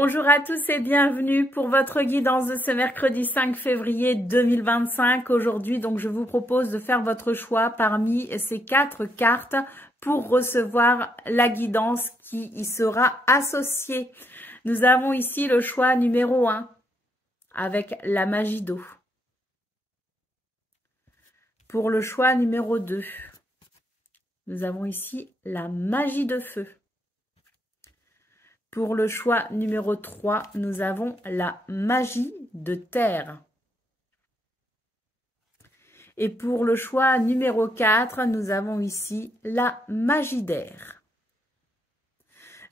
Bonjour à tous et bienvenue pour votre guidance de ce mercredi 5 février 2025. Aujourd'hui, donc, je vous propose de faire votre choix parmi ces 4 cartes pour recevoir la guidance qui y sera associée. Nous avons ici le choix numéro 1 avec la magie d'eau. Pour le choix numéro 2, nous avons ici la magie de feu. Pour le choix numéro 3, nous avons la magie de terre. Et pour le choix numéro 4, nous avons ici la magie d'air.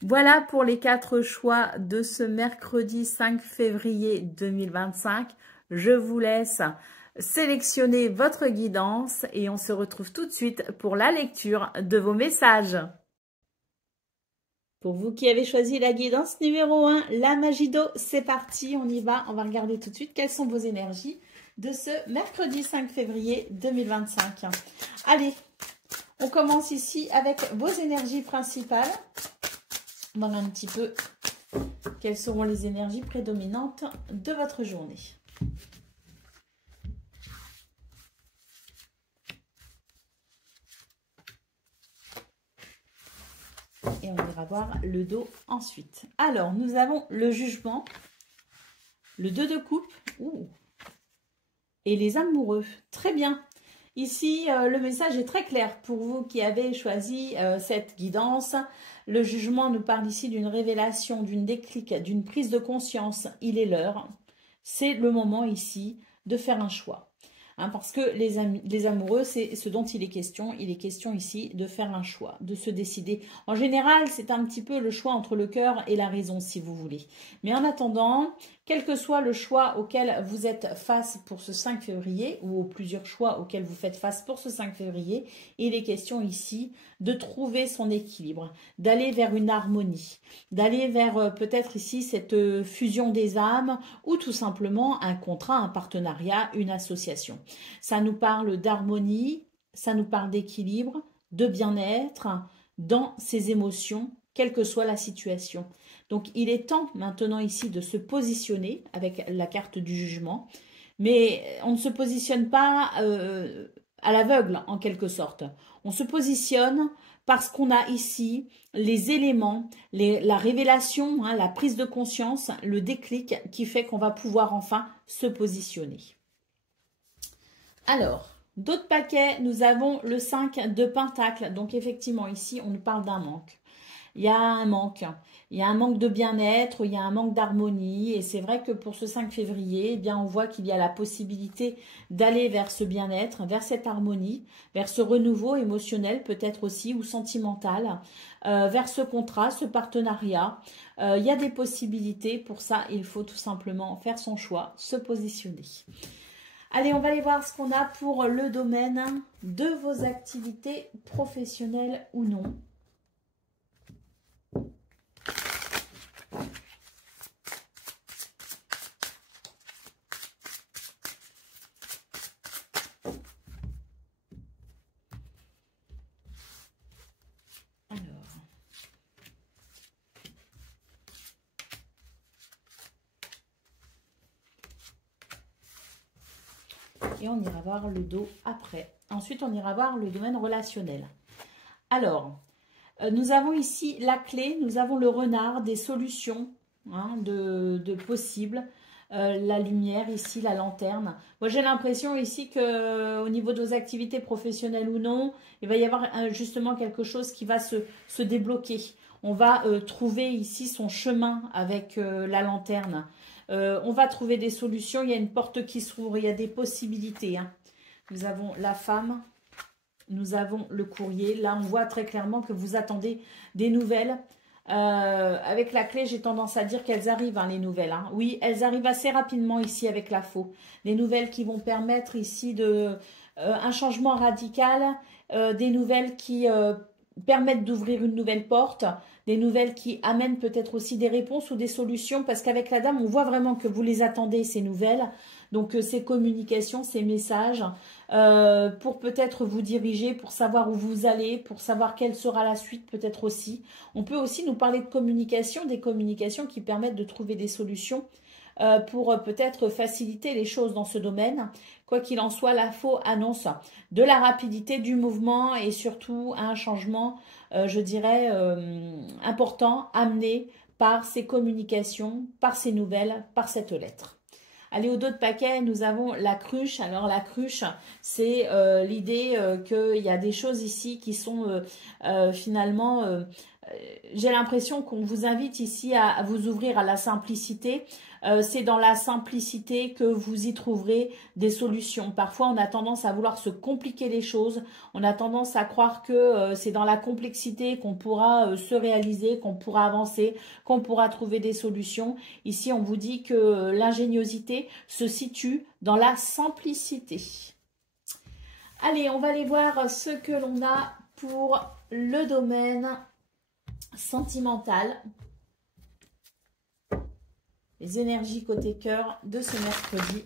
Voilà pour les 4 choix de ce mercredi 5 février 2025. Je vous laisse sélectionner votre guidance et on se retrouve tout de suite pour la lecture de vos messages. Pour vous qui avez choisi la guidance numéro 1, la magie d'eau, c'est parti, on y va. On va regarder tout de suite quelles sont vos énergies de ce mercredi 5 février 2025. Allez, on commence ici avec vos énergies principales. On va voir un petit peu quelles seront les énergies prédominantes de votre journée. Et on ira voir le dos ensuite. Alors, nous avons le jugement, le 2 de coupe et les amoureux. Très bien. Ici, le message est très clair pour vous qui avez choisi cette guidance. Le jugement nous parle ici d'une révélation, d'une déclic, d'une prise de conscience. Il est l'heure. C'est le moment ici de faire un choix. Parce que les amoureux, c'est ce dont il est question. Il est question ici de faire un choix, de se décider. En général, c'est un petit peu le choix entre le cœur et la raison, si vous voulez. Mais en attendant, quel que soit le choix auquel vous êtes face pour ce 5 février, ou aux plusieurs choix auxquels vous faites face pour ce 5 février, il est question ici de trouver son équilibre, d'aller vers une harmonie, d'aller vers peut-être ici cette fusion des âmes, ou tout simplement un contrat, un partenariat, une association. Ça nous parle d'harmonie, ça nous parle d'équilibre, de bien-être dans ses émotions, quelle que soit la situation. Donc, il est temps maintenant ici de se positionner avec la carte du jugement, mais on ne se positionne pas à l'aveugle en quelque sorte. On se positionne parce qu'on a ici les éléments, la révélation, la prise de conscience, le déclic qui fait qu'on va pouvoir enfin se positionner. Alors, d'autres paquets, nous avons le 5 de Pentacle. Donc, effectivement, ici, on nous parle d'un manque. Il y a un manque. Il y a un manque de bien-être, il y a un manque d'harmonie. Et c'est vrai que pour ce 5 février, eh bien, on voit qu'il y a la possibilité d'aller vers ce bien-être, vers cette harmonie, vers ce renouveau émotionnel peut-être aussi ou sentimental, vers ce contrat, ce partenariat. Il y a des possibilités. Pour ça, il faut tout simplement faire son choix, se positionner. Allez, on va aller voir ce qu'on a pour le domaine de vos activités professionnelles ou non. Et on ira voir le dos après. Ensuite, on ira voir le domaine relationnel. Alors, nous avons ici la clé, nous avons le renard, des solutions de possibles. La lumière ici, la lanterne. Moi, j'ai l'impression ici qu'au niveau de vos activités professionnelles ou non, il va y avoir justement quelque chose qui va se débloquer. On va trouver ici son chemin avec la lanterne. On va trouver des solutions, il y a une porte qui s'ouvre, il y a des possibilités. Nous avons la femme, nous avons le courrier. Là, on voit très clairement que vous attendez des nouvelles. Avec la clé, j'ai tendance à dire qu'elles arrivent, les nouvelles. Oui, elles arrivent assez rapidement ici avec la faux. Des nouvelles qui vont permettre ici un changement radical, des nouvelles qui permettent d'ouvrir une nouvelle porte, des nouvelles qui amènent peut-être aussi des réponses ou des solutions, parce qu'avec la dame, on voit vraiment que vous les attendez, ces nouvelles. Donc, ces communications, ces messages, pour peut-être vous diriger, pour savoir où vous allez, pour savoir quelle sera la suite peut-être aussi. On peut aussi nous parler de communication, des communications qui permettent de trouver des solutions pour peut-être faciliter les choses dans ce domaine. Quoi qu'il en soit, la faux annonce de la rapidité du mouvement et surtout un changement, je dirais, important, amené par ces communications, par ces nouvelles, par cette lettre. Allez, au dos de paquet, nous avons la cruche. Alors, la cruche, c'est l'idée qu'il y a des choses ici qui sont finalement... j'ai l'impression qu'on vous invite ici à vous ouvrir à la simplicité. C'est dans la simplicité que vous y trouverez des solutions. Parfois, on a tendance à vouloir se compliquer les choses. On a tendance à croire que c'est dans la complexité qu'on pourra se réaliser, qu'on pourra avancer, qu'on pourra trouver des solutions. Ici, on vous dit que l'ingéniosité se situe dans la simplicité. Allez, on va aller voir ce que l'on a pour le domaine sentimental. Les énergies côté cœur de ce mercredi.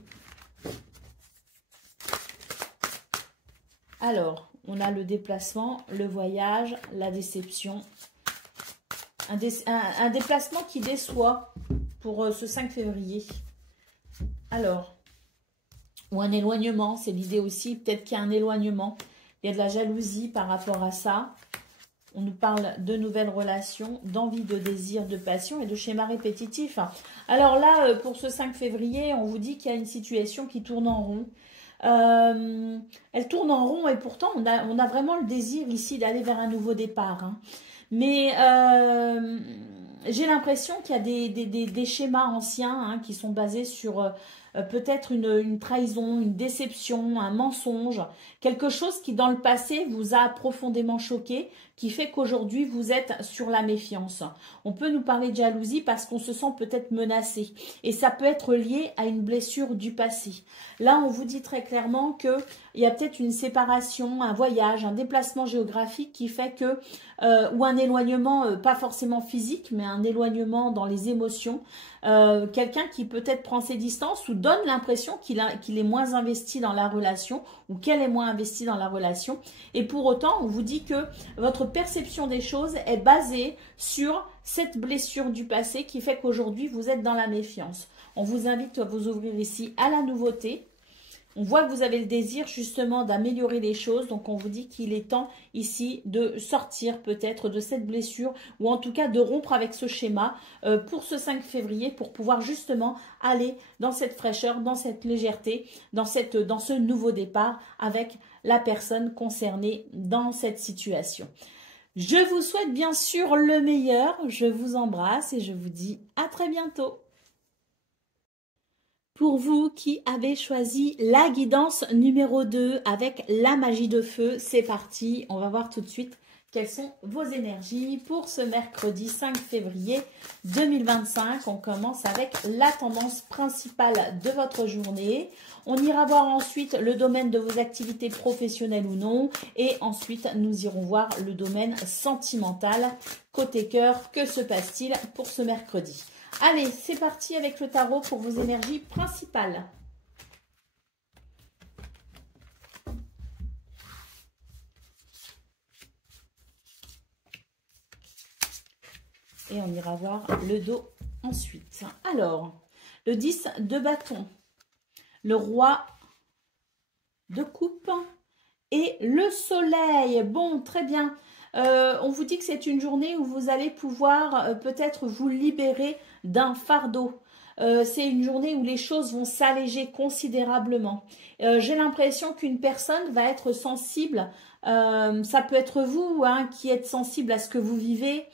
Alors, on a le déplacement, le voyage, la déception. Un déplacement qui déçoit pour ce 5 février. Alors, ou un éloignement, c'est l'idée aussi. Peut-être qu'il y a un éloignement. Il y a de la jalousie par rapport à ça. On nous parle de nouvelles relations, d'envie, de désir, de passion et de schéma répétitif. Alors là, pour ce 5 février, on vous dit qu'il y a une situation qui tourne en rond. Elle tourne en rond et pourtant, on a vraiment le désir ici d'aller vers un nouveau départ. Hein. Mais j'ai l'impression qu'il y a des schémas anciens hein, qui sont basés sur... peut-être une trahison, une déception, un mensonge, quelque chose qui dans le passé vous a profondément choqué, qui fait qu'aujourd'hui vous êtes sur la méfiance. On peut nous parler de jalousie parce qu'on se sent peut-être menacé et ça peut être lié à une blessure du passé. Là on vous dit très clairement qu'il y a peut-être une séparation, un voyage, un déplacement géographique qui fait que, ou un éloignement, pas forcément physique, mais un éloignement dans les émotions, quelqu'un qui peut-être prend ses distances ou donne l'impression qu'il est moins investi dans la relation ou qu'elle est moins investie dans la relation. Et pour autant, on vous dit que votre perception des choses est basée sur cette blessure du passé qui fait qu'aujourd'hui, vous êtes dans la méfiance. On vous invite à vous ouvrir ici à la nouveauté. On voit que vous avez le désir justement d'améliorer les choses. Donc, on vous dit qu'il est temps ici de sortir peut-être de cette blessure ou en tout cas de rompre avec ce schéma pour ce 5 février pour pouvoir justement aller dans cette fraîcheur, dans cette légèreté, dans ce nouveau départ avec la personne concernée dans cette situation. Je vous souhaite bien sûr le meilleur. Je vous embrasse et je vous dis à très bientôt. Pour vous qui avez choisi la guidance numéro 2 avec la magie de feu, c'est parti. On va voir tout de suite quelles sont vos énergies pour ce mercredi 5 février 2025. On commence avec la tendance principale de votre journée. On ira voir ensuite le domaine de vos activités professionnelles ou non. Et ensuite, nous irons voir le domaine sentimental. Côté cœur, que se passe-t-il pour ce mercredi ? Allez, c'est parti avec le tarot pour vos énergies principales. Et on ira voir le dos ensuite. Alors, le 10 de bâton, le roi de coupe et le soleil. Bon, très bien. On vous dit que c'est une journée où vous allez pouvoir peut-être vous libérer d'un fardeau. C'est une journée où les choses vont s'alléger considérablement. J'ai l'impression qu'une personne va être sensible. Ça peut être vous hein, qui êtes sensible à ce que vous vivez.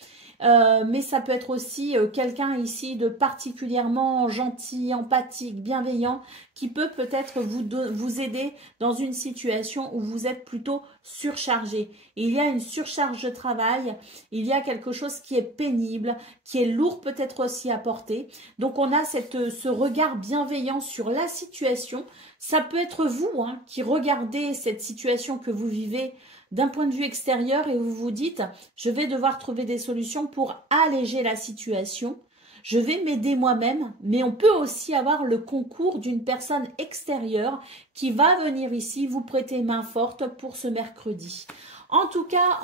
Mais ça peut être aussi quelqu'un ici de particulièrement gentil, empathique, bienveillant, qui peut peut-être vous aider dans une situation où vous êtes plutôt surchargé. Il y a une surcharge de travail, il y a quelque chose qui est pénible, qui est lourd peut-être aussi à porter. Donc on a ce regard bienveillant sur la situation. Ça peut être vous hein, qui regardez cette situation que vous vivez d'un point de vue extérieur et vous vous dites, je vais devoir trouver des solutions pour alléger la situation. Je vais m'aider moi-même, mais on peut aussi avoir le concours d'une personne extérieure qui va venir ici vous prêter main forte pour ce mercredi. En tout cas,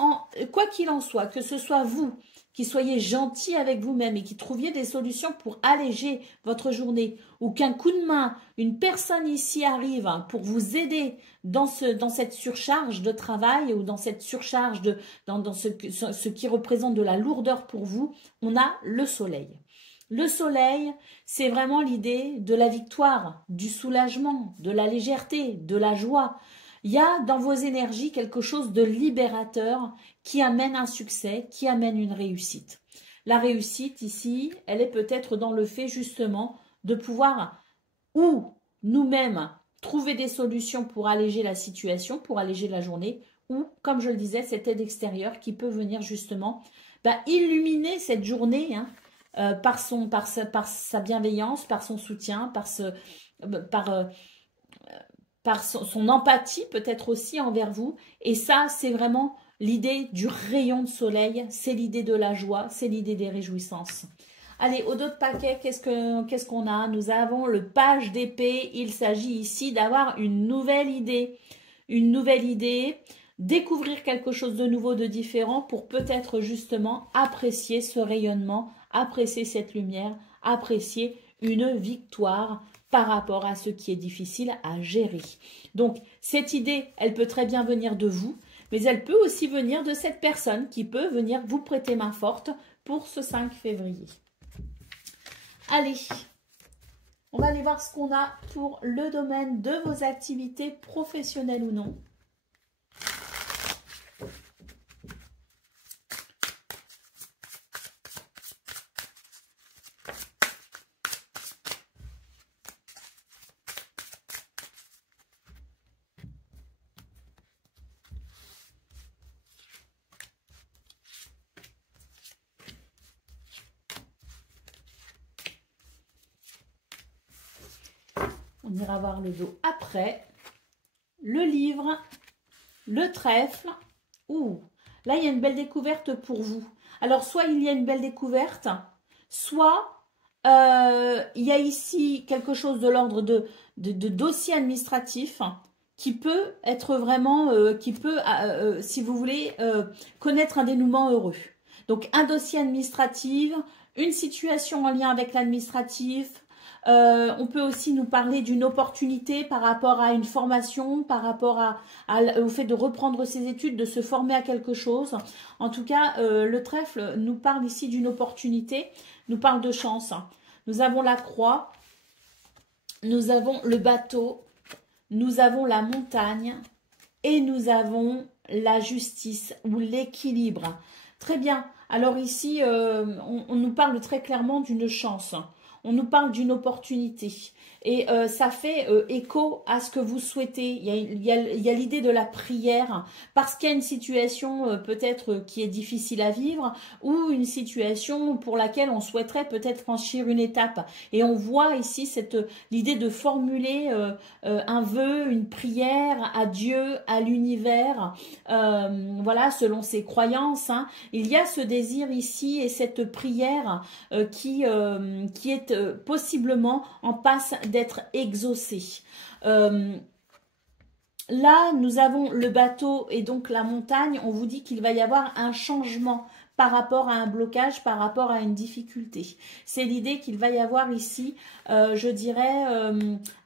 quoi qu'il en soit, que ce soit vous qui soyez gentil avec vous-même et qui trouviez des solutions pour alléger votre journée, ou qu'un coup de main, une personne ici arrive pour vous aider dans cette surcharge de travail ou dans cette surcharge, dans ce qui représente de la lourdeur pour vous, on a le soleil. Le soleil, c'est vraiment l'idée de la victoire, du soulagement, de la légèreté, de la joie. Il y a dans vos énergies quelque chose de libérateur qui amène un succès, qui amène une réussite. La réussite ici, elle est peut-être dans le fait justement de pouvoir ou nous-mêmes trouver des solutions pour alléger la situation, pour alléger la journée, ou comme je le disais, cette aide extérieure qui peut venir justement illuminer cette journée par sa bienveillance, par son soutien, par son empathie peut-être aussi envers vous. Et ça, c'est vraiment l'idée du rayon de soleil, c'est l'idée de la joie, c'est l'idée des réjouissances. Allez, au dos de paquet, qu'est-ce qu'on a? Nous avons le page d'épée. Il s'agit ici d'avoir une nouvelle idée. Une nouvelle idée, découvrir quelque chose de nouveau, de différent pour peut-être justement apprécier ce rayonnement, apprécier cette lumière, apprécier une victoire par rapport à ce qui est difficile à gérer. Donc, cette idée, elle peut très bien venir de vous, mais elle peut aussi venir de cette personne qui peut venir vous prêter main forte pour ce 5 février. Allez, on va aller voir ce qu'on a pour le domaine de vos activités professionnelles ou non. On ira voir le dos après. Le livre, le trèfle. Ouh, là, il y a une belle découverte pour vous. Alors, soit il y a une belle découverte, soit il y a ici quelque chose de l'ordre de dossier administratif qui peut être vraiment, si vous voulez, connaître un dénouement heureux. Donc, un dossier administratif, une situation en lien avec l'administratif. On peut aussi nous parler d'une opportunité par rapport à une formation, par rapport au fait de reprendre ses études, de se former à quelque chose. En tout cas, le trèfle nous parle ici d'une opportunité, nous parle de chance. Nous avons la croix, nous avons le bateau, nous avons la montagne et nous avons la justice ou l'équilibre. Très bien. Alors ici, on nous parle très clairement d'une chance. On nous parle d'une opportunité et ça fait écho à ce que vous souhaitez. Il y a l'idée de la prière parce qu'il y a une situation peut-être qui est difficile à vivre ou une situation pour laquelle on souhaiterait peut-être franchir une étape. Et on voit ici l'idée de formuler un vœu, une prière à Dieu, à l'univers, voilà, selon ses croyances. Il y a ce désir ici et cette prière qui est possiblement en passe d'être exaucée. Là, nous avons le bateau et donc la montagne. On vous dit qu'il va y avoir un changement par rapport à un blocage, par rapport à une difficulté. C'est l'idée qu'il va y avoir ici, je dirais,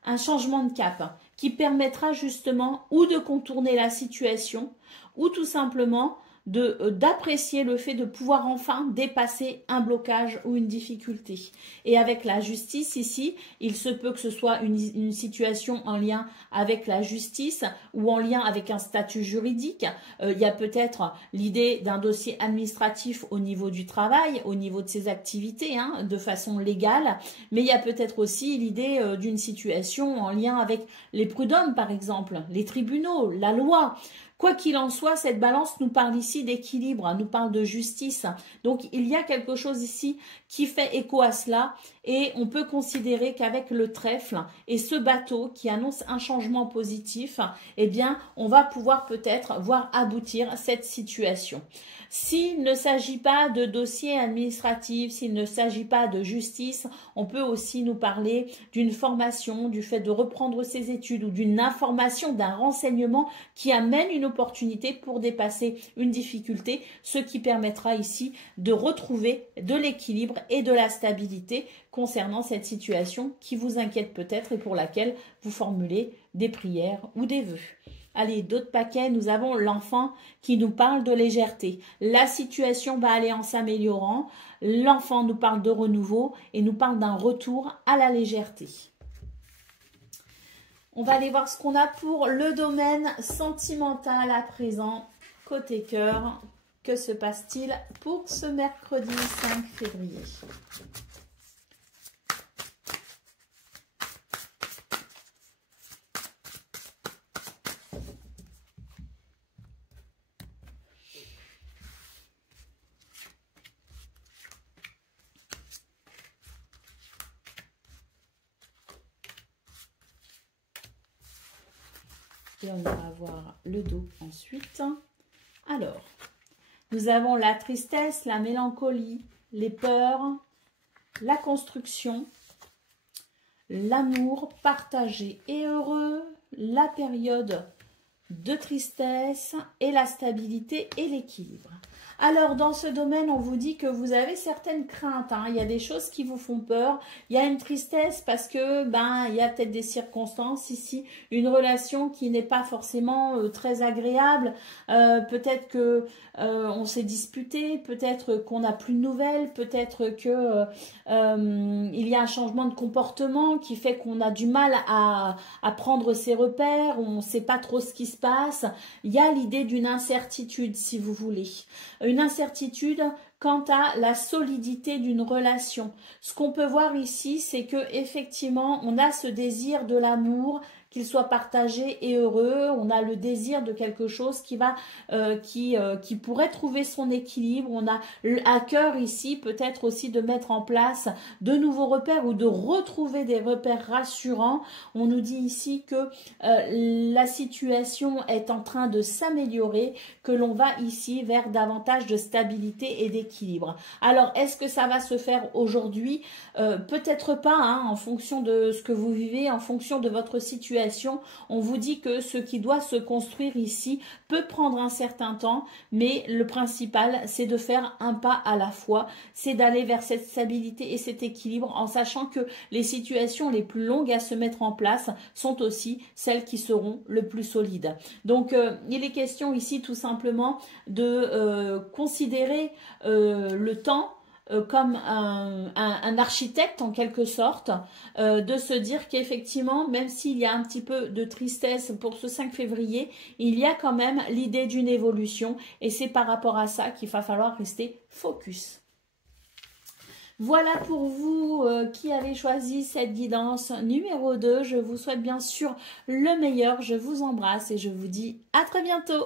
un changement de cap qui permettra justement ou de contourner la situation ou tout simplement d'apprécier le fait de pouvoir enfin dépasser un blocage ou une difficulté. Et avec la justice ici, il se peut que ce soit une situation en lien avec la justice ou en lien avec un statut juridique. Il y a peut-être l'idée d'un dossier administratif au niveau du travail, au niveau de ses activités, de façon légale, mais il y a peut-être aussi l'idée d'une situation en lien avec les prud'hommes par exemple, les tribunaux, la loi. Quoi qu'il en soit, cette balance nous parle ici d'équilibre, nous parle de justice. Donc, il y a quelque chose ici qui fait écho à cela et on peut considérer qu'avec le trèfle et ce bateau qui annonce un changement positif, eh bien, on va pouvoir peut-être voir aboutir cette situation. S'il ne s'agit pas de dossier administratif, s'il ne s'agit pas de justice, on peut aussi nous parler d'une formation, du fait de reprendre ses études ou d'une information, d'un renseignement qui amène une opportunité pour dépasser une difficulté, ce qui permettra ici de retrouver de l'équilibre et de la stabilité concernant cette situation qui vous inquiète peut-être et pour laquelle vous formulez des prières ou des vœux. Allez, d'autres paquets, nous avons l'enfant qui nous parle de légèreté. La situation va aller en s'améliorant. L'enfant nous parle de renouveau et nous parle d'un retour à la légèreté. On va aller voir ce qu'on a pour le domaine sentimental à présent. Côté cœur, que se passe-t-il pour ce mercredi 5 février ? Et on va voir le dos ensuite. Alors, nous avons la tristesse, la mélancolie, les peurs, la construction, l'amour partagé et heureux, la période de tristesse et la stabilité et l'équilibre. Alors, dans ce domaine, on vous dit que vous avez certaines craintes. Il y a des choses qui vous font peur. Il y a une tristesse parce que, il y a peut-être des circonstances ici. Une relation qui n'est pas forcément très agréable. Peut-être que on s'est disputé. Peut-être qu'on n'a plus de nouvelles. Peut-être que il y a un changement de comportement qui fait qu'on a du mal à prendre ses repères. On ne sait pas trop ce qui se passe. Il y a l'idée d'une incertitude, si vous voulez. Une incertitude quant à la solidité d'une relation. Ce qu'on peut voir ici, c'est que effectivement, on a ce désir de l'amour, qu'il soit partagé et heureux. On a le désir de quelque chose qui va, qui pourrait trouver son équilibre. On a à cœur ici peut-être aussi de mettre en place de nouveaux repères ou de retrouver des repères rassurants. On nous dit ici que la situation est en train de s'améliorer, que l'on va ici vers davantage de stabilité et d'équilibre. Alors, est-ce que ça va se faire aujourd'hui? Peut-être pas, en fonction de ce que vous vivez, en fonction de votre situation. On vous dit que ce qui doit se construire ici peut prendre un certain temps, mais le principal, c'est de faire un pas à la fois, c'est d'aller vers cette stabilité et cet équilibre en sachant que les situations les plus longues à se mettre en place sont aussi celles qui seront le plus solides. Donc, il est question ici tout simplement de considérer le temps comme un architecte en quelque sorte, de se dire qu'effectivement, même s'il y a un petit peu de tristesse pour ce 5 février, il y a quand même l'idée d'une évolution et c'est par rapport à ça qu'il va falloir rester focus. Voilà pour vous qui avez choisi cette guidance numéro 2. Je vous souhaite bien sûr le meilleur. Je vous embrasse et je vous dis à très bientôt.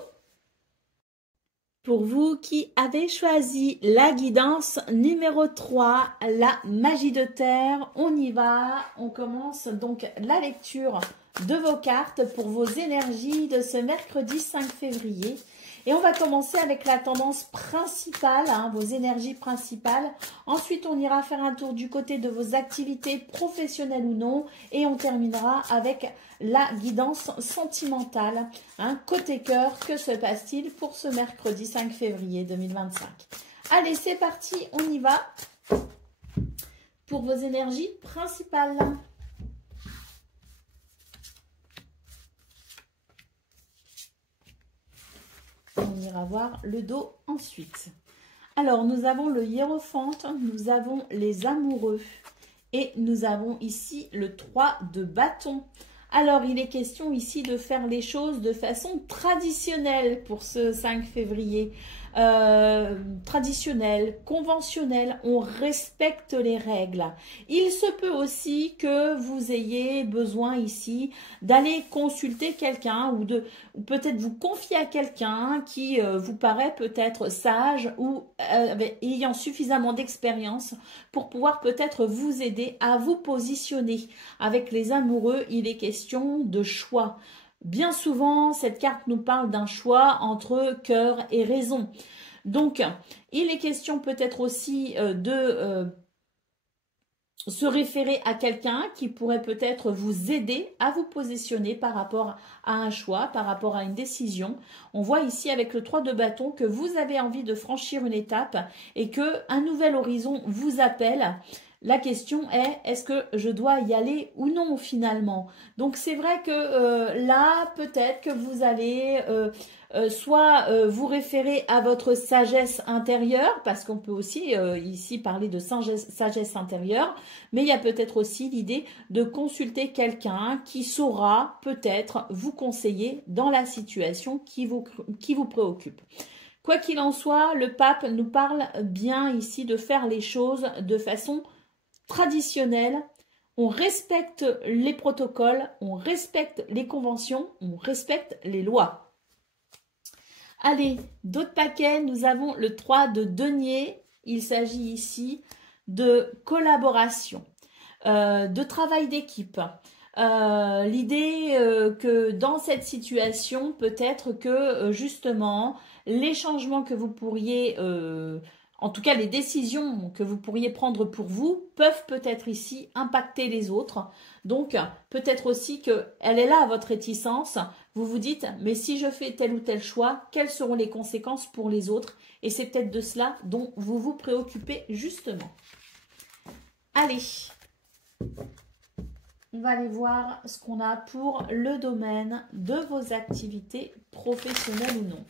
Pour vous qui avez choisi la guidance numéro 3, la magie de terre, on y va. On commence donc la lecture de vos cartes pour vos énergies de ce mercredi 5 février. Et on va commencer avec la tendance principale, vos énergies principales. Ensuite, on ira faire un tour du côté de vos activités professionnelles ou non. Et on terminera avec la guidance sentimentale. Côté cœur, que se passe-t-il pour ce mercredi 5 février 2025? Allez, c'est parti, on y va pour vos énergies principales. On ira voir le dos ensuite. Alors, nous avons le hiérophante, nous avons les amoureux et nous avons ici le 3 de bâton. Alors, il est question ici de faire les choses de façon traditionnelle pour ce 5 février. traditionnel, conventionnel, on respecte les règles. Il se peut aussi que vous ayez besoin ici d'aller consulter quelqu'un ou peut-être vous confier à quelqu'un qui vous paraît peut-être sage ou ayant suffisamment d'expérience pour pouvoir peut-être vous aider à vous positionner. Avec les amoureux, il est question de choix. Bien souvent, cette carte nous parle d'un choix entre cœur et raison. Donc, il est question peut-être aussi de se référer à quelqu'un qui pourrait peut-être vous aider à vous positionner par rapport à un choix, par rapport à une décision. On voit ici avec le 3 de bâton que vous avez envie de franchir une étape et qu'un nouvel horizon vous appelle. La question est, est-ce que je dois y aller ou non finalement? Donc c'est vrai que là, peut-être que vous allez soit vous référer à votre sagesse intérieure, parce qu'on peut aussi ici parler de sagesse intérieure, mais il y a peut-être aussi l'idée de consulter quelqu'un qui saura peut-être vous conseiller dans la situation qui vous préoccupe. Quoi qu'il en soit, le pape nous parle bien ici de faire les choses de façon traditionnelle. On respecte les protocoles, on respecte les conventions, on respecte les lois. Allez, d'autres paquets, nous avons le 3 de denier. Il s'agit ici de collaboration, de travail d'équipe. L'idée que dans cette situation, peut-être que justement, les changements que vous pourriez, en tout cas les décisions que vous pourriez prendre pour vous, peuvent peut-être ici impacter les autres. Donc, peut-être aussi qu'elle est là, votre réticence. Vous vous dites, mais si je fais tel ou tel choix, quelles seront les conséquences pour les autres? Et c'est peut-être de cela dont vous vous préoccupez justement. Allez, on va aller voir ce qu'on a pour le domaine de vos activités professionnelles ou non.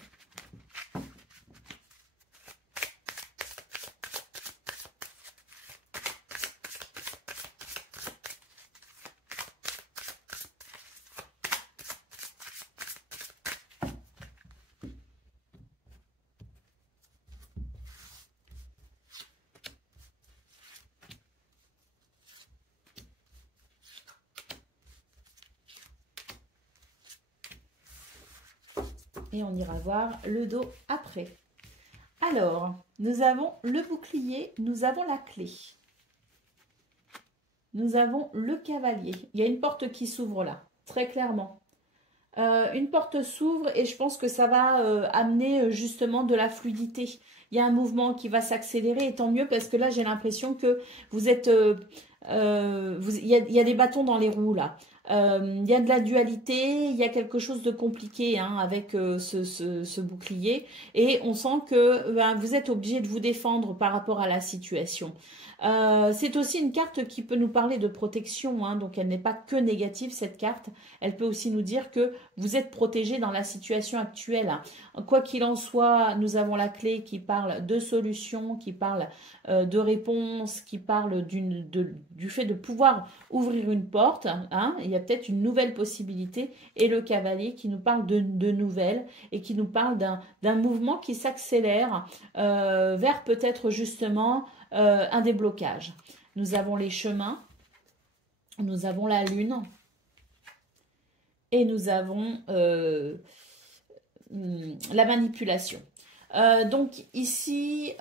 Et on ira voir le dos après. Alors, nous avons le bouclier, nous avons la clé. Nous avons le cavalier. Il y a une porte qui s'ouvre là, très clairement. Une porte s'ouvre et je pense que ça va amener justement de la fluidité. Il y a un mouvement qui va s'accélérer et tant mieux parce que là, j'ai l'impression que vous êtes... il y a des bâtons dans les roues là. Il y a de la dualité, il y a quelque chose de compliqué avec ce bouclier et on sent que vous êtes obligé de vous défendre par rapport à la situation. C'est aussi une carte qui peut nous parler de protection, donc elle n'est pas que négative cette carte, elle peut aussi nous dire que vous êtes protégé dans la situation actuelle. Quoi qu'il en soit, nous avons la clé qui parle de solution, qui parle de réponse, qui parle du fait de pouvoir ouvrir une porte, il y a peut-être une nouvelle possibilité, et le cavalier qui nous parle de nouvelles et qui nous parle d'un mouvement qui s'accélère vers peut-être justement un déblocage. Nous avons les chemins, nous avons la lune et nous avons la manipulation. Donc ici,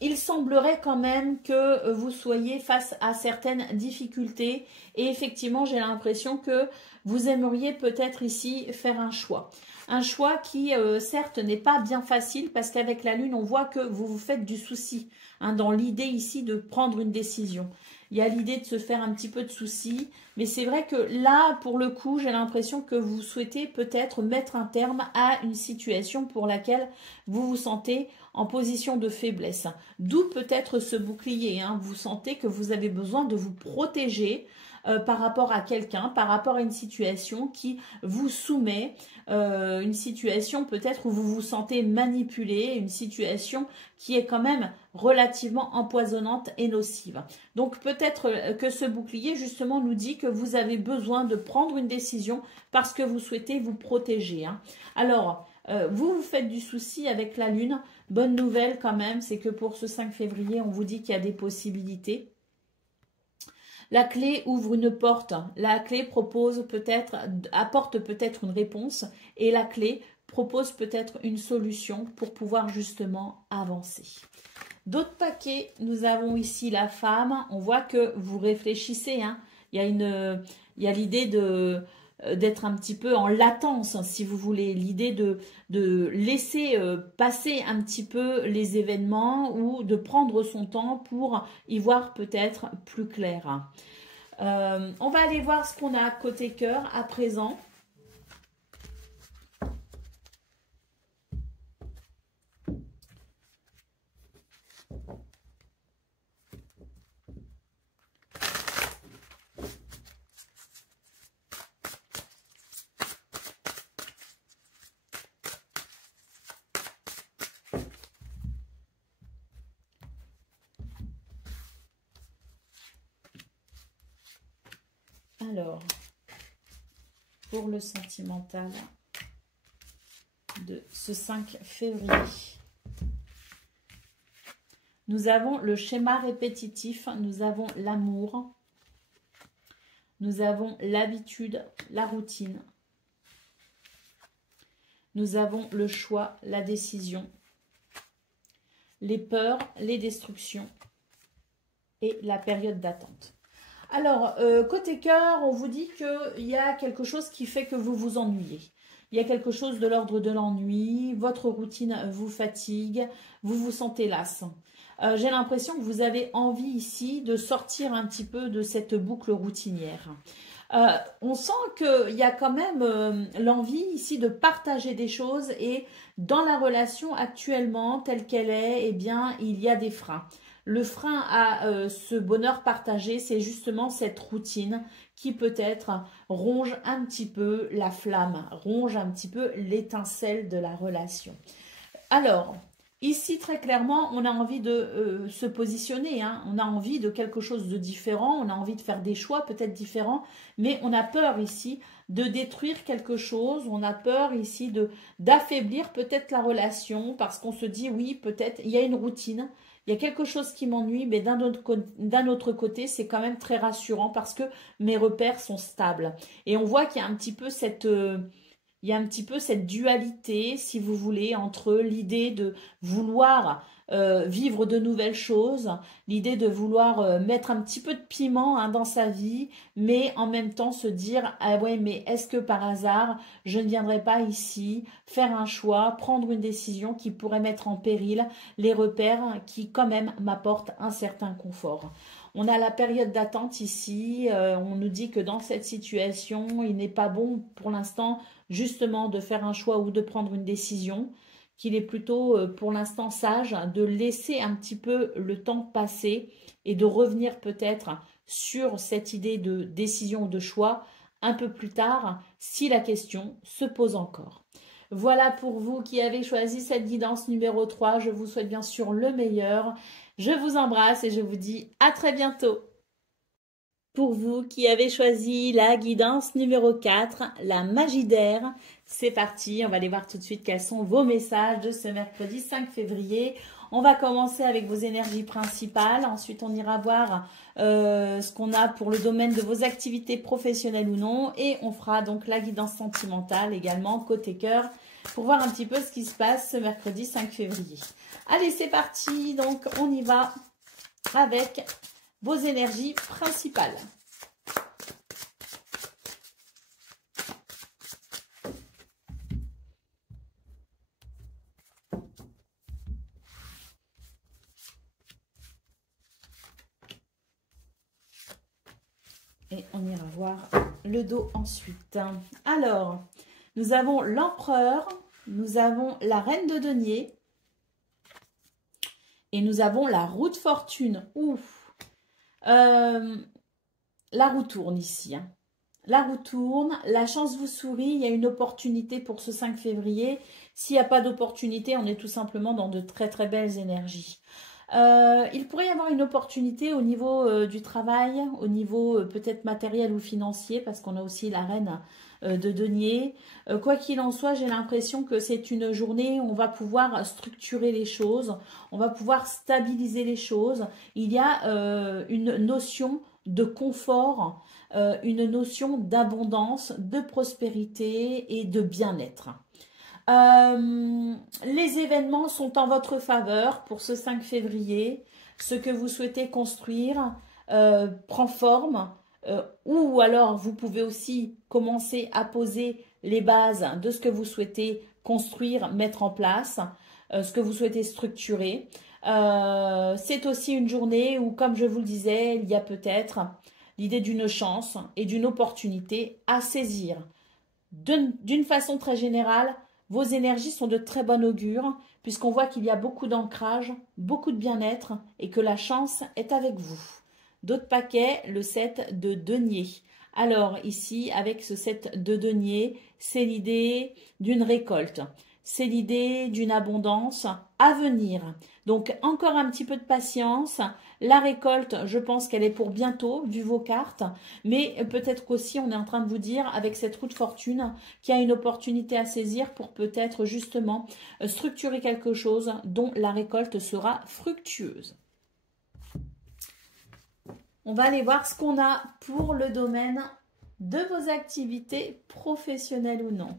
il semblerait quand même que vous soyez face à certaines difficultés et effectivement, j'ai l'impression que vous aimeriez peut-être ici faire un choix. Un choix qui, certes, n'est pas bien facile parce qu'avec la lune, on voit que vous vous faites du souci dans l'idée ici de prendre une décision. Il y a l'idée de se faire un petit peu de soucis, mais c'est vrai que là, pour le coup, j'ai l'impression que vous souhaitez peut-être mettre un terme à une situation pour laquelle vous vous sentez en position de faiblesse. D'où peut-être ce bouclier. Vous sentez que vous avez besoin de vous protéger par rapport à quelqu'un, par rapport à une situation qui vous soumet, une situation peut-être où vous vous sentez manipulé, une situation qui est quand même relativement empoisonnante et nocive. Donc peut-être que ce bouclier justement nous dit que vous avez besoin de prendre une décision parce que vous souhaitez vous protéger. Alors, Vous faites du souci avec la lune. Bonne nouvelle quand même, c'est que pour ce 5 février, on vous dit qu'il y a des possibilités. La clé ouvre une porte, la clé apporte peut-être une réponse et la clé propose peut-être une solution pour pouvoir justement avancer. D'autres paquets, nous avons ici la femme. On voit que vous réfléchissez. Hein. Il y a l'idée d'être un petit peu en latence, si vous voulez. L'idée de laisser passer un petit peu les événements ou de prendre son temps pour y voir peut-être plus clair. On va aller voir ce qu'on a côté cœur à présent. Alors, pour le sentimental de ce 5 février, nous avons le schéma répétitif, nous avons l'amour, nous avons l'habitude, la routine, nous avons le choix, la décision, les peurs, les destructions et la période d'attente. Alors, côté cœur, on vous dit qu'il y a quelque chose qui fait que vous vous ennuyez. Il y a quelque chose de l'ordre de l'ennui, votre routine vous fatigue, vous vous sentez lasse. J'ai l'impression que vous avez envie ici de sortir un petit peu de cette boucle routinière. On sent qu'il y a quand même l'envie ici de partager des choses et dans la relation actuellement telle qu'elle est, eh bien, il y a des freins. Le frein à ce bonheur partagé, c'est justement cette routine qui peut-être ronge un petit peu la flamme, ronge un petit peu l'étincelle de la relation. Alors, ici très clairement, on a envie de se positionner, hein. On a envie de quelque chose de différent, on a envie de faire des choix peut-être différents, mais on a peur ici de détruire quelque chose, on a peur ici d'affaiblir peut-être la relation parce qu'on se dit oui, peut-être il y a une routine. Il y a quelque chose qui m'ennuie, mais d'un autre côté, c'est quand même très rassurant parce que mes repères sont stables. Et on voit qu'il y a un petit peu cette dualité, si vous voulez, entre l'idée de vouloir vivre de nouvelles choses, l'idée de vouloir mettre un petit peu de piment hein, dans sa vie, mais en même temps se dire « Ah ouais, mais est-ce que par hasard, je ne viendrai pas ici faire un choix, prendre une décision qui pourrait mettre en péril les repères qui quand même m'apportent un certain confort ?» On a la période d'attente ici, on nous dit que dans cette situation, il n'est pas bon pour l'instant justement de faire un choix ou de prendre une décision, qu'il est plutôt pour l'instant sage de laisser un petit peu le temps passer et de revenir peut-être sur cette idée de décision ou de choix un peu plus tard si la question se pose encore. Voilà pour vous qui avez choisi cette guidance numéro 3. Je vous souhaite bien sûr le meilleur. Je vous embrasse et je vous dis à très bientôt. Pour vous qui avez choisi la guidance numéro 4, la magie d'air, c'est parti. On va aller voir tout de suite quels sont vos messages de ce mercredi 5 février. On va commencer avec vos énergies principales. Ensuite, on ira voir ce qu'on a pour le domaine de vos activités professionnelles ou non. Et on fera donc la guidance sentimentale également côté cœur pour voir un petit peu ce qui se passe ce mercredi 5 février. Allez, c'est parti. Donc, on y va avec vos énergies principales. Et on ira voir le dos ensuite. Alors, nous avons l'empereur, nous avons la reine de denier et nous avons la roue de fortune. Ouf! La roue tourne ici. Hein. La roue tourne, la chance vous sourit, il y a une opportunité pour ce 5 février. S'il n'y a pas d'opportunité, on est tout simplement dans de très très belles énergies. Il pourrait y avoir une opportunité au niveau du travail, au niveau peut-être matériel ou financier, parce qu'on a aussi la reine de denier. Quoi qu'il en soit, j'ai l'impression que c'est une journée où on va pouvoir structurer les choses, on va pouvoir stabiliser les choses. Il y a une notion de confort, une notion d'abondance, de prospérité et de bien-être. Les événements sont en votre faveur pour ce 5 février. Ce que vous souhaitez construire prend forme. Ou alors vous pouvez aussi commencer à poser les bases de ce que vous souhaitez construire, mettre en place, ce que vous souhaitez structurer. C'est aussi une journée où, comme je vous le disais, il y a peut-être l'idée d'une chance et d'une opportunité à saisir. D'une façon très générale, vos énergies sont de très bon augure, puisqu'on voit qu'il y a beaucoup d'ancrage, beaucoup de bien-être et que la chance est avec vous. D'autres paquets, le 7 de denier. Alors ici, avec ce 7 de denier, c'est l'idée d'une récolte. C'est l'idée d'une abondance à venir. Donc encore un petit peu de patience. La récolte, je pense qu'elle est pour bientôt, vu vos cartes. Mais peut-être qu'aussi, on est en train de vous dire, avec cette roue de fortune, qu'il y a une opportunité à saisir pour peut-être justement structurer quelque chose dont la récolte sera fructueuse. On va aller voir ce qu'on a pour le domaine de vos activités professionnelles ou non.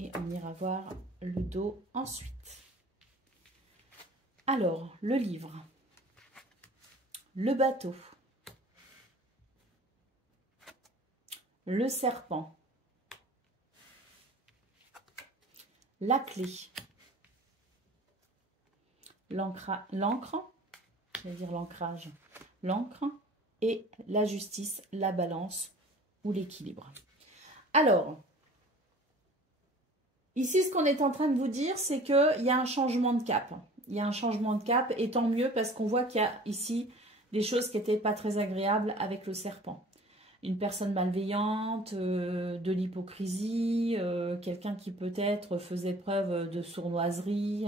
Et on ira voir le dos ensuite. Alors, le livre, le bateau, le serpent, la clé, l'encre, je vais dire l'ancrage, l'encre et la justice, la balance ou l'équilibre. Alors, ici, ce qu'on est en train de vous dire, c'est qu'il y a un changement de cap. Il y a un changement de cap, et tant mieux, parce qu'on voit qu'il y a ici des choses qui n'étaient pas très agréables avec le serpent. Une personne malveillante, de l'hypocrisie, quelqu'un qui peut-être faisait preuve de sournoiserie.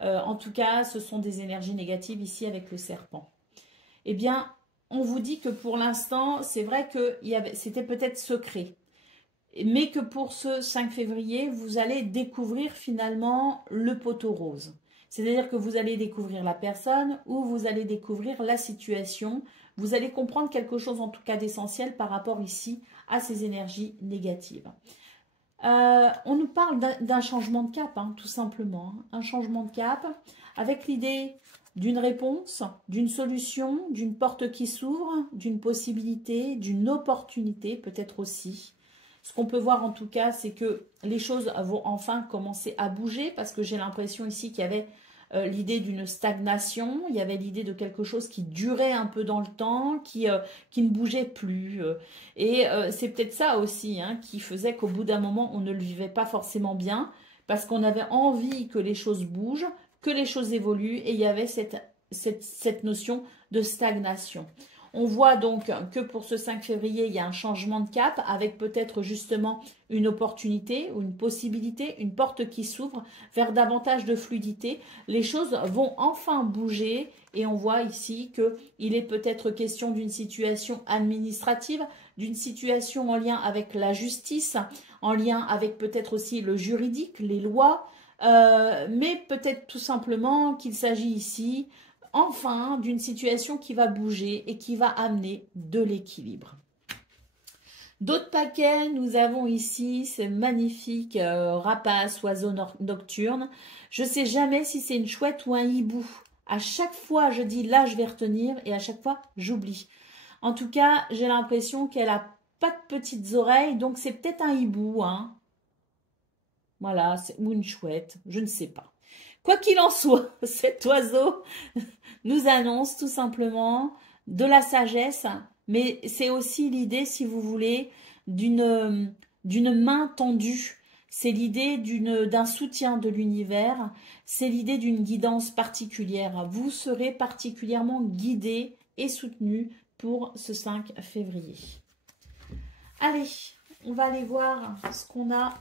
En tout cas, ce sont des énergies négatives ici avec le serpent. Eh bien, on vous dit que pour l'instant, c'est vrai que c'était peut-être secret. Mais que pour ce 5 février, vous allez découvrir finalement le poteau rose. C'est-à-dire que vous allez découvrir la personne ou vous allez découvrir la situation. Vous allez comprendre quelque chose en tout cas d'essentiel par rapport ici à ces énergies négatives. On nous parle d'un changement de cap, hein, tout simplement. Un changement de cap avec l'idée d'une réponse, d'une solution, d'une porte qui s'ouvre, d'une possibilité, d'une opportunité peut-être aussi. Ce qu'on peut voir en tout cas, c'est que les choses vont enfin commencer à bouger parce que j'ai l'impression ici qu'il y avait l'idée d'une stagnation, il y avait l'idée de quelque chose qui durait un peu dans le temps, qui ne bougeait plus. Et c'est peut-être ça aussi hein, qui faisait qu'au bout d'un moment, on ne le vivait pas forcément bien parce qu'on avait envie que les choses bougent, que les choses évoluent et il y avait cette notion de stagnation. On voit donc que pour ce 5 février, il y a un changement de cap avec peut-être justement une opportunité ou une possibilité, une porte qui s'ouvre vers davantage de fluidité. Les choses vont enfin bouger et on voit ici qu'il est peut-être question d'une situation administrative, d'une situation en lien avec la justice, en lien avec peut-être aussi le juridique, les lois, mais peut-être tout simplement qu'il s'agit ici enfin d'une situation qui va bouger et qui va amener de l'équilibre. D'autres paquets, nous avons ici ces magnifiques rapaces, oiseaux nocturnes. Je ne sais jamais si c'est une chouette ou un hibou. À chaque fois, je dis là, je vais retenir et à chaque fois, j'oublie. En tout cas, j'ai l'impression qu'elle n'a pas de petites oreilles, donc c'est peut-être un hibou. Hein. Voilà, ou une chouette, je ne sais pas. Quoi qu'il en soit, cet oiseau nous annonce tout simplement de la sagesse, mais c'est aussi l'idée, si vous voulez, d'une main tendue. C'est l'idée d'un soutien de l'univers, c'est l'idée d'une guidance particulière. Vous serez particulièrement guidé et soutenu pour ce 5 février. Allez, on va aller voir ce qu'on a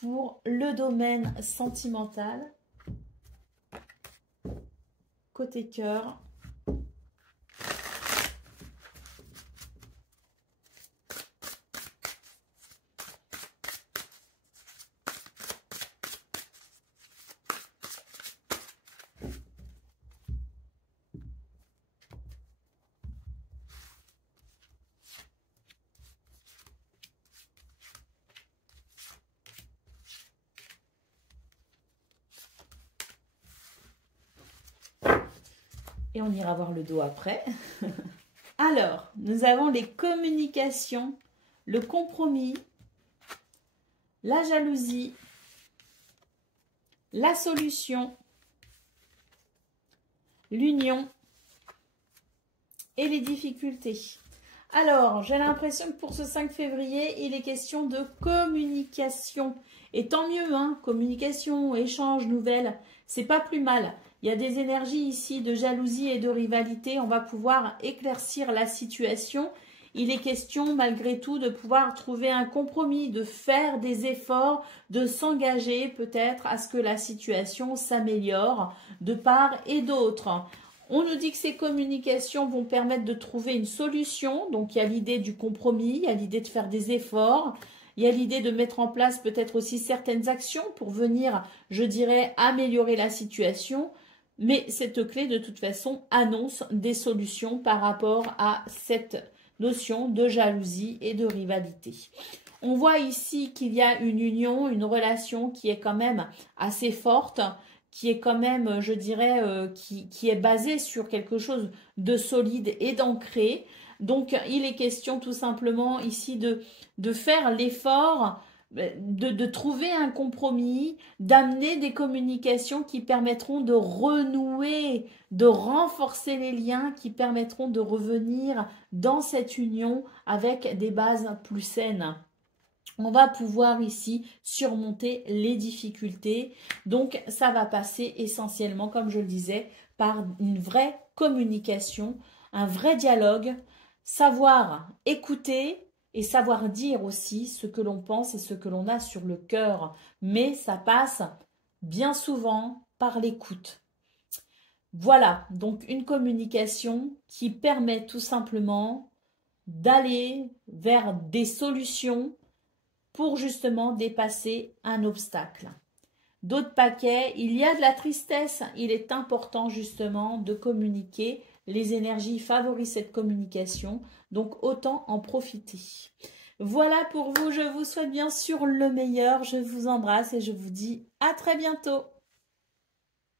pour le domaine sentimental. Côté cœur. Et on ira voir le dos après. Alors, nous avons les communications, le compromis, la jalousie, la solution, l'union et les difficultés. Alors, j'ai l'impression que pour ce 5 février, il est question de communication. Et tant mieux, hein, communication, échange, nouvelles, c'est pas plus mal. Il y a des énergies ici de jalousie et de rivalité. On va pouvoir éclaircir la situation. Il est question malgré tout de pouvoir trouver un compromis, de faire des efforts, de s'engager peut-être à ce que la situation s'améliore de part et d'autre. On nous dit que ces communications vont permettre de trouver une solution. Donc, il y a l'idée du compromis, il y a l'idée de faire des efforts. Il y a l'idée de mettre en place peut-être aussi certaines actions pour venir, je dirais, améliorer la situation. Mais cette clé, de toute façon, annonce des solutions par rapport à cette notion de jalousie et de rivalité. On voit ici qu'il y a une union, une relation qui est quand même assez forte, qui est quand même, je dirais, qui est basée sur quelque chose de solide et d'ancré. Donc, il est question tout simplement ici de faire l'effort de trouver un compromis, d'amener des communications qui permettront de renouer, de renforcer les liens, qui permettront de revenir dans cette union avec des bases plus saines. On va pouvoir ici surmonter les difficultés. Donc, ça va passer essentiellement, comme je le disais, par une vraie communication, un vrai dialogue, savoir écouter et savoir dire aussi ce que l'on pense et ce que l'on a sur le cœur. Mais ça passe bien souvent par l'écoute. Voilà, donc une communication qui permet tout simplement d'aller vers des solutions pour justement dépasser un obstacle. D'autres paquets, il y a de la tristesse. Il est important justement de communiquer. Les énergies favorisent cette communication, donc autant en profiter. Voilà pour vous, je vous souhaite bien sûr le meilleur. Je vous embrasse et je vous dis à très bientôt.